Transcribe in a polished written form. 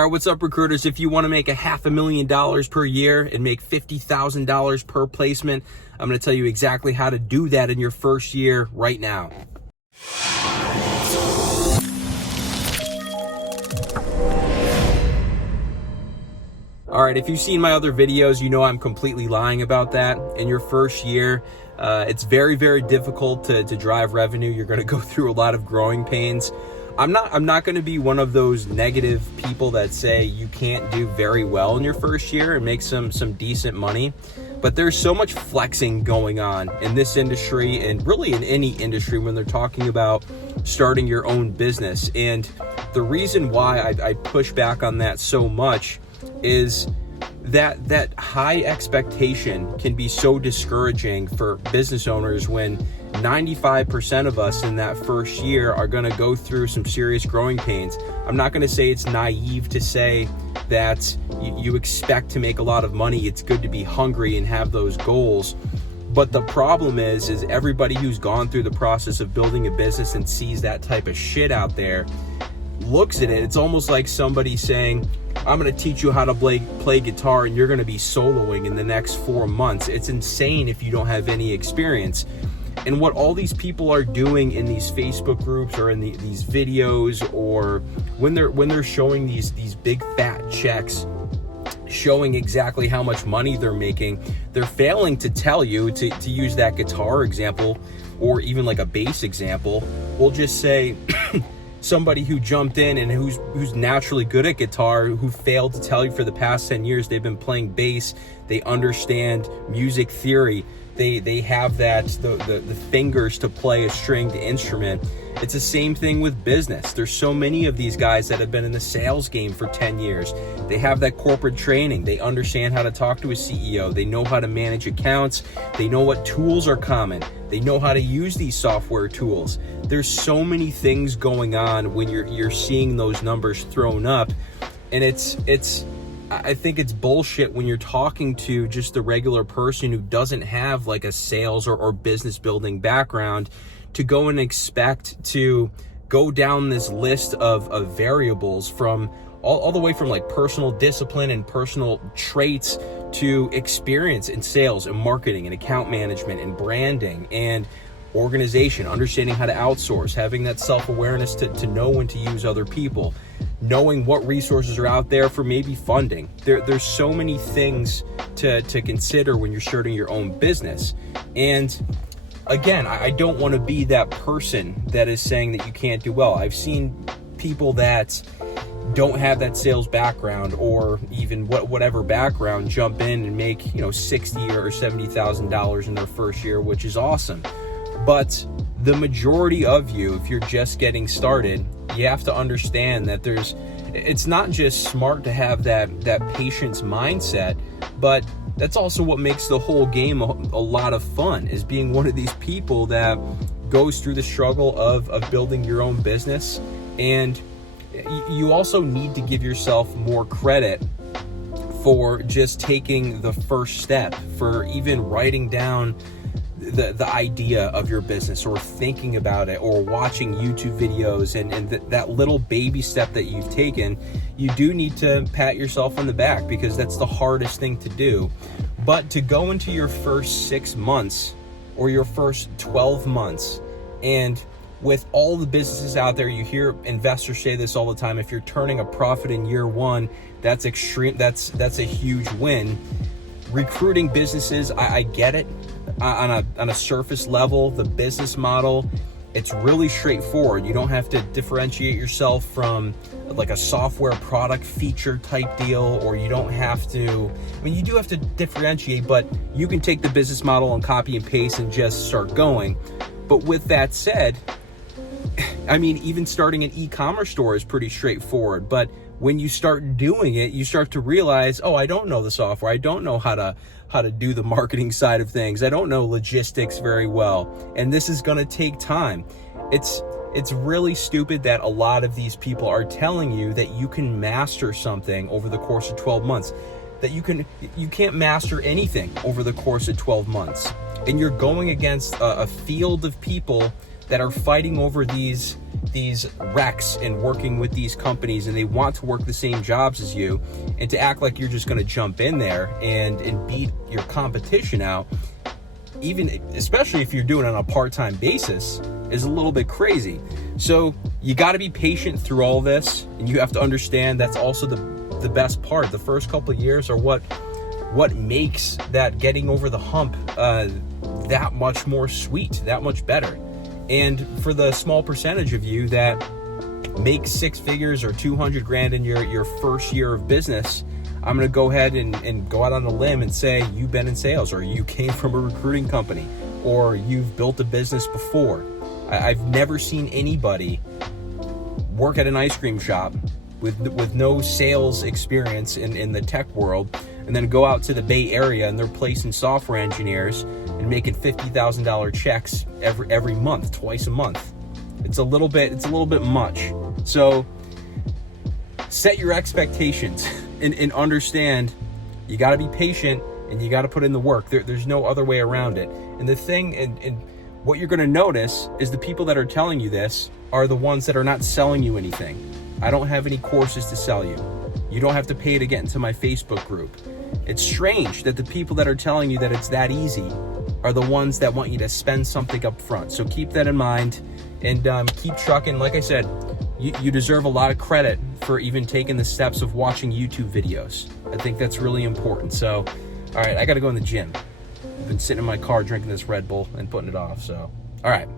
All right, what's up, recruiters? If you want to make $500,000 per year and make $50,000 per placement, I'm going to tell you exactly how to do that in your first year right now. All right, if you've seen my other videos, you know I'm completely lying about that. In your first year, it's very, very difficult to drive revenue. You're going to go through a lot of growing pains. I'm not going to be one of those negative people that say you can't do very well in your first year and make some decent money. But there's so much flexing going on in this industry and really in any industry when they're talking about starting your own business. And the reason why I push back on that so much is that high expectation can be so discouraging for business owners when 95% of us in that first year are going to go through some serious growing pains. I'm not going to say it's naive to say that you expect to make a lot of money. It's good to be hungry and have those goals. But the problem is everybody who's gone through the process of building a business and sees that type of shit out there looks at it. It's almost like somebody saying, I'm going to teach you how to play guitar and you're going to be soloing in the next 4 months. It's insane if you don't have any experience. And what all these people are doing in these Facebook groups or in these videos, or when they're showing these big fat checks, showing exactly how much money they're making, they're failing to tell you, to use that guitar example, or even like a bass example, we'll just say somebody who jumped in and who's naturally good at guitar, who failed to tell you for the past 10 years they've been playing bass, they understand music theory, they have the fingers to play a stringed instrument. It's the same thing with business. There's so many of these guys that have been in the sales game for 10 years. They have that corporate training. They understand how to talk to a CEO. They know how to manage accounts. They know what tools are common. They know how to use these software tools. There's so many things going on when you're seeing those numbers thrown up, and I think it's bullshit when you're talking to just the regular person who doesn't have like a sales or business building background to go and expect to go down this list of variables from all the way from like personal discipline and personal traits to experience in sales and marketing and account management and branding and organization, understanding how to outsource, having that self-awareness to know when to use other people, knowing what resources are out there for maybe funding. There's so many things to consider when you're starting your own business. And again, I don't want to be that person that is saying that you can't do well. I've seen people that don't have that sales background or even whatever background jump in and make $60,000 or $70,000 in their first year, which is awesome. But the majority of you, if you're just getting started, you have to understand that it's not just smart to have that patience mindset, but that's also what makes the whole game a lot of fun, is being one of these people that goes through the struggle of building your own business. And you also need to give yourself more credit for just taking the first step, for even writing down the idea of your business or thinking about it or watching YouTube videos and that little baby step that you've taken. You do need to pat yourself on the back because that's the hardest thing to do. But to go into your first 6 months or your first 12 months, and with all the businesses out there, you hear investors say this all the time, if you're turning a profit in year one, that's extreme. That's a huge win. Recruiting businesses, I get it. On a surface level, the business model, it's really straightforward. You don't have to differentiate yourself from like a software product feature type deal, or you don't have to, you do have to differentiate, but you can take the business model and copy and paste and just start going. But with that said, even starting an e-commerce store is pretty straightforward. But when you start doing it, you start to realize, I don't know the software. I don't know how to do the marketing side of things. I don't know logistics very well. And this is going to take time. It's really stupid that a lot of these people are telling you that you can master something over the course of 12 months, that you can't master anything over the course of 12 months. And you're going against a field of people that are fighting over these these recs and working with these companies, and they want to work the same jobs as you, and to act like you're just going to jump in there and beat your competition out, even especially if you're doing it on a part-time basis, is a little bit crazy. So you got to be patient through all this, and you have to understand that's also the best part. The first couple of years are what makes that getting over the hump that much more sweet, that much better. And for the small percentage of you that make 6 figures or 200 grand in your first year of business, I'm going to go ahead and go out on a limb and say you've been in sales, or you came from a recruiting company, or you've built a business before. I've never seen anybody work at an ice cream shop with no sales experience in the tech world, and then go out to the Bay Area and they're placing software engineers and making $50,000 checks every month, twice a month. It's a little bit much. So set your expectations and understand you got to be patient and you got to put in the work. There's no other way around it. And the thing, and what you're going to notice is the people that are telling you this are the ones that are not selling you anything. I don't have any courses to sell you. You don't have to pay to get into my Facebook group. It's strange that the people that are telling you that it's that easy are the ones that want you to spend something up front. So keep that in mind and keep trucking. Like I said, you deserve a lot of credit for even taking the steps of watching YouTube videos. I think that's really important. So, all right, I got to go in the gym. I've been sitting in my car drinking this Red Bull and putting it off. So, all right.